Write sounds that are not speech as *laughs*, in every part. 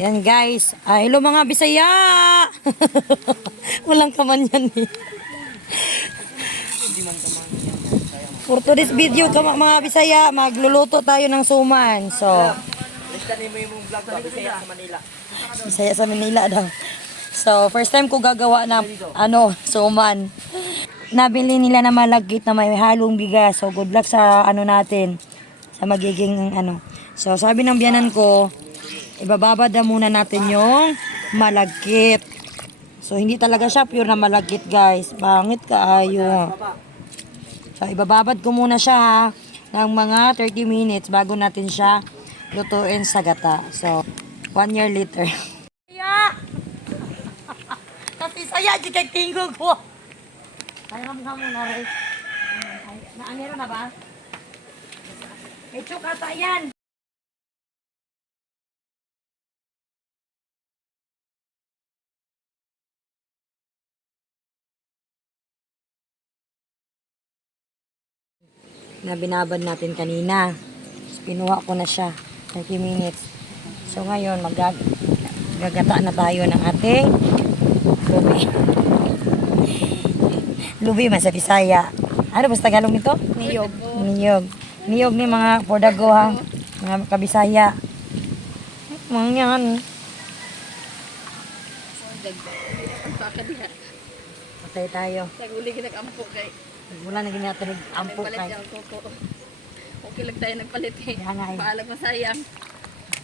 Yan guys. Ah, hello mga Bisaya. *laughs* Walang kaman yan eh. For today's video, kama, mga Bisaya, magluluto tayo ng suman. So, Bisaya sa Manila daw. So, first time ko gagawa ng ano, suman. Nabili nila na malagkit na may halong bigas. So, good luck sa ano natin. Sa magiging ano. So, sabi ng biyanan ko, ibababad na muna natin yung malagkit. So, hindi talaga siya pure na malagkit, guys. Pangit kaayo. So, ibababad ko muna siya ha, ng mga 30 minutes bago natin siya lutuin sa gata. So, one year later. Saya! Kasi saya, di kay tinggo ko. Kaya mo ka muna, Ray. Naanero na ba? May tsukata yan. Na binabad natin kanina. Pinuha ko na siya. 30 minutes. So ngayon, mag gagata na tayo ng ating lubi. *laughs* lubi man sa Bisaya. Ano ba sa Tagalog nito? Niyog. Niyog. Niyog ni mga pordago ha. Mga kabisaya. Mga yan. Patay tayo. Kaya uli ginag-ampo kay. Wala na ginatinig ampo kay. ang koko. Okay lang tayo nagpalit eh. Kaya nga eh. Paalag masayang.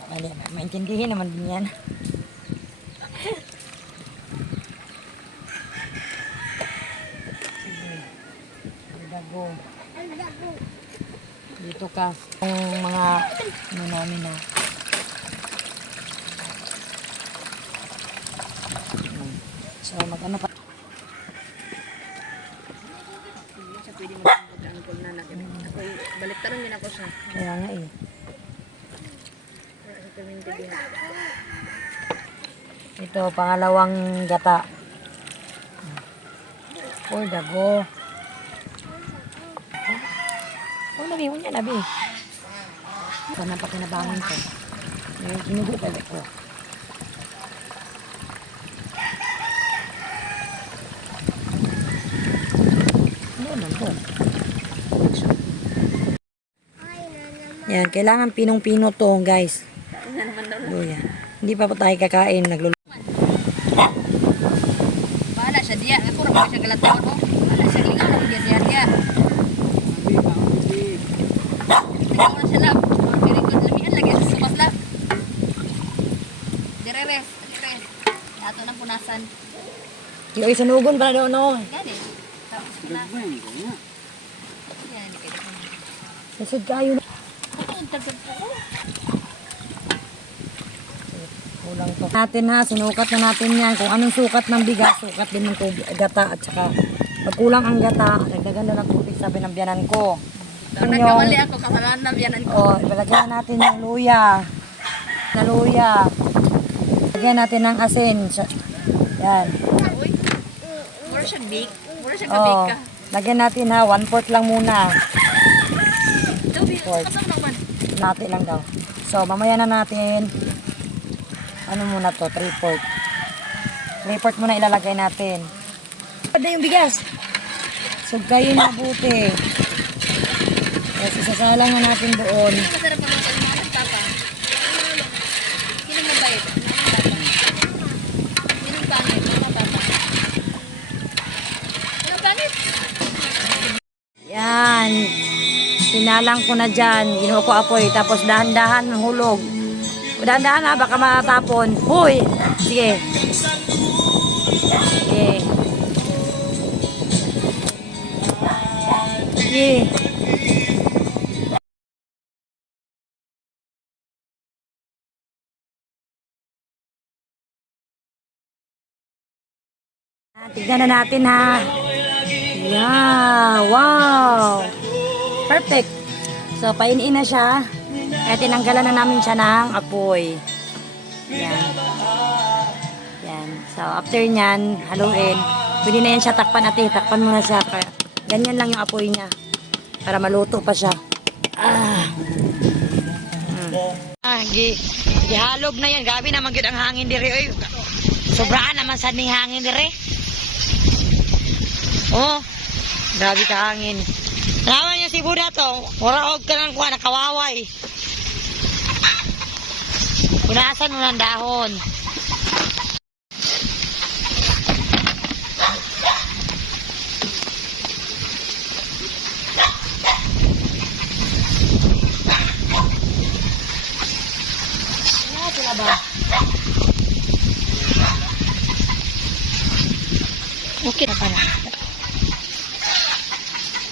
Mali, maintindihin naman din yan. Sige. Dago. Dito ka. Yung mga ano namin na. So, mag-ano pa. Siya. Kaya nga eh. Ito, pangalawang gata. Or dago. Oh, nabi, unya nabi. Ito na pa kinabangan ko. Ngayon, sinugo pala ko. Ano naman to? Yan, kailangan pinong-pino to, guys. Na naman daw. Luya. Hindi pa po tayo kakain. Naglulu Bahala siya diya. Ako ko siya galataon oh. Bahala siya lingaw na diya siya diya. Lingaw na siya lang. Good lamihan lagi sa supas lang. Dire res, dire. Ato nang punasan. Yung isunugon pa na doon, no? Gani. Tapos punasan. Yan ni kay. Nasud kayo na. Ang tagal po. Kulang to. Natin ha, sinukat na natin yan. Kung anong sukat ng bigas, sukat din ng gata. At saka, pag kulang ang gata, dagdagan na ng tubig, sabi ng biyanan ko. Kung nagkamali ako, kasalanan na biyanan ko. O, oh, ibalagyan natin yung luya. Na luya. Lagyan natin ng asin. Yan. Uy, mura siya bake. Mura siya ka. lagyan natin ha, one fourth lang muna. Joby, Fourth. Nati lang daw. So, mamaya na natin, ano muna to, 3 fourth. 3 fourth muna ilalagay natin. Ano yung bigas? So, kayo mabuti. Kasi sasalang na natin doon. Masarap sa mga nagpapa. Sino mabait? Sino pangit? Sino papa? Sino pangit? Yan. Sinalang ko na dyan. Ginuha ko apoy. Tapos dahan-dahan hulog. Dahan-dahan ha, baka matapon. Huy! Sige. Sige. Sige. Tignan na natin ha. Yeah, wow. Perfect. So, painin na siya. Kaya tinanggalan na namin siya ng apoy. Yan. Yan. So, after nyan, haluin. Pwede na yan siya takpan ate. Takpan mo na siya. Kaya, ganyan lang yung apoy niya. Para maluto pa siya. Ah. Mm. Ah, gi, gihalog na yan. Gabi naman gyud ang hangin dire. Oy. Sobraan naman sa ning hangin dire. Oh, grabe ka hangin. Naman si Buda to. Muraog ka ng kuha, nakawaway. Punasan mo ng dahon. Okay na pala.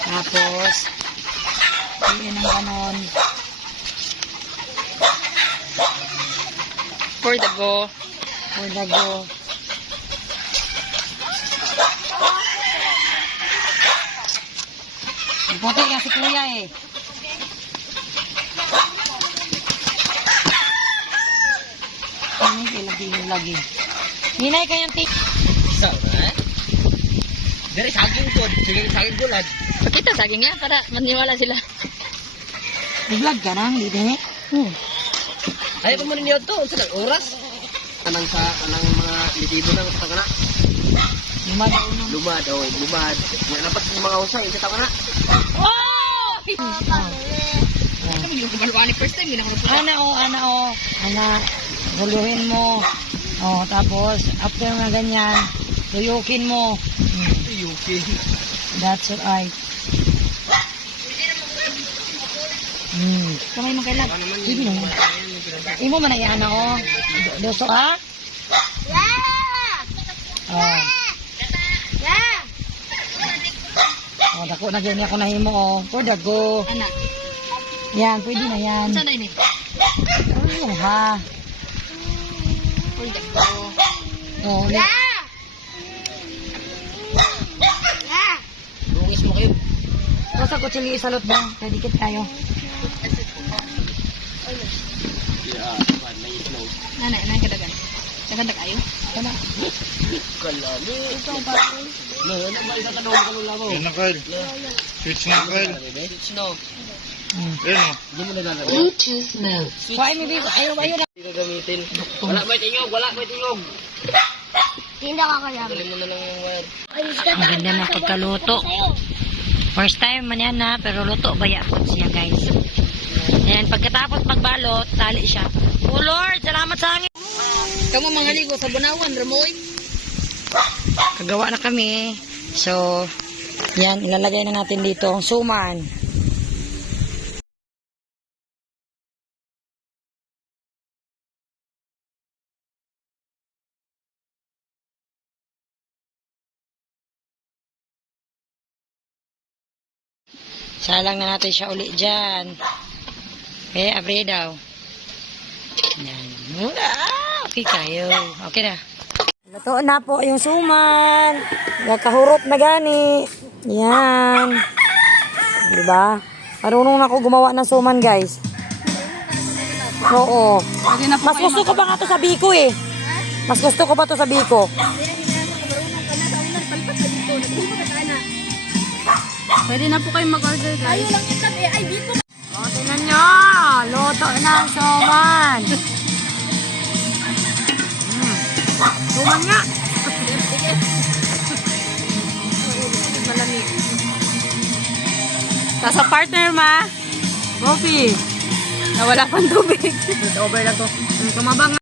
Tapos, yun ang ganon. For the go. Or lago. Puti nga si kuya eh. Ano yung lagi? Hinay kayong tip. Isa eh. Dari saging ko, sige saging gulad. Pakita saging nga para maniwala sila. Nag-vlog ka nang, di ba? Hmm. Ay ko man niyo to, sa oras. Anang sa anang mga litibo ng sa kana. Lima daw nung. Lumad oh, lumad. Nga dapat sa mga usay sa kana. Oh! Kami yung kumaluan ni first time, na ako Ana o, ana o. Ana, huluhin mo. O, tapos, after nga ganyan, tuyukin mo. Yuki. That's right. Hmm. Kamay mo kailan. Na. Imo man na yan, o. Do- Doso, ha? Oh. Oh, dako na ganyan ako nahimo, oh. Por dago. Anak, Yan, pwede na yan. saan na ini? Oh, ha. For the go. Oh, li- Lungis mo kayo. Basta ko chili salot ba? Kaya dikit tayo. Yeah, man, may snow. Nanay, nanay kadagan. Kaganda kayo? Ano? Kalali. Ito ba? No, ano ba isa tanong ko lang mo? Yan na, Kyle. Switch na, Kyle. Snow. Hmm. Yan o. Hindi mo nalalagay. Kuha mo dito. Ayaw, ayaw na. Hindi ka gamitin. Wala ba tingog? Wala ba tingog? Hindi ka kaya. Galing mo na lang yung wire. Ang ganda na pagkaluto. First time man yan na, pero luto baya po siya guys. Ayan, pagkatapos magbalot, tali siya. Oh Lord, salamat sa hangin. Kamu mga ligo sa Bunawan, Ramoy. Kagawa na kami. So, yan, ilalagay na natin dito ang suman. Salang na natin siya uli dyan. Eh, abre daw. Okay kayo. Okay na. Luto na po yung suman. Nakahurot na gani. Yan. Diba? Marunong na ako gumawa ng suman, guys. Oo. Mas gusto ko pa nga to sa biko eh. Mas gusto ko pa to sa biko. Pwede na po kayo mag-order guys. Ayaw lang itlog eh. Ay, dito. O, tingnan nyo. Luto na ang suman. Suman nga. Malamig. Tapos sa partner ma, Coffee. nawala pang tubig. Over na to. Tumabang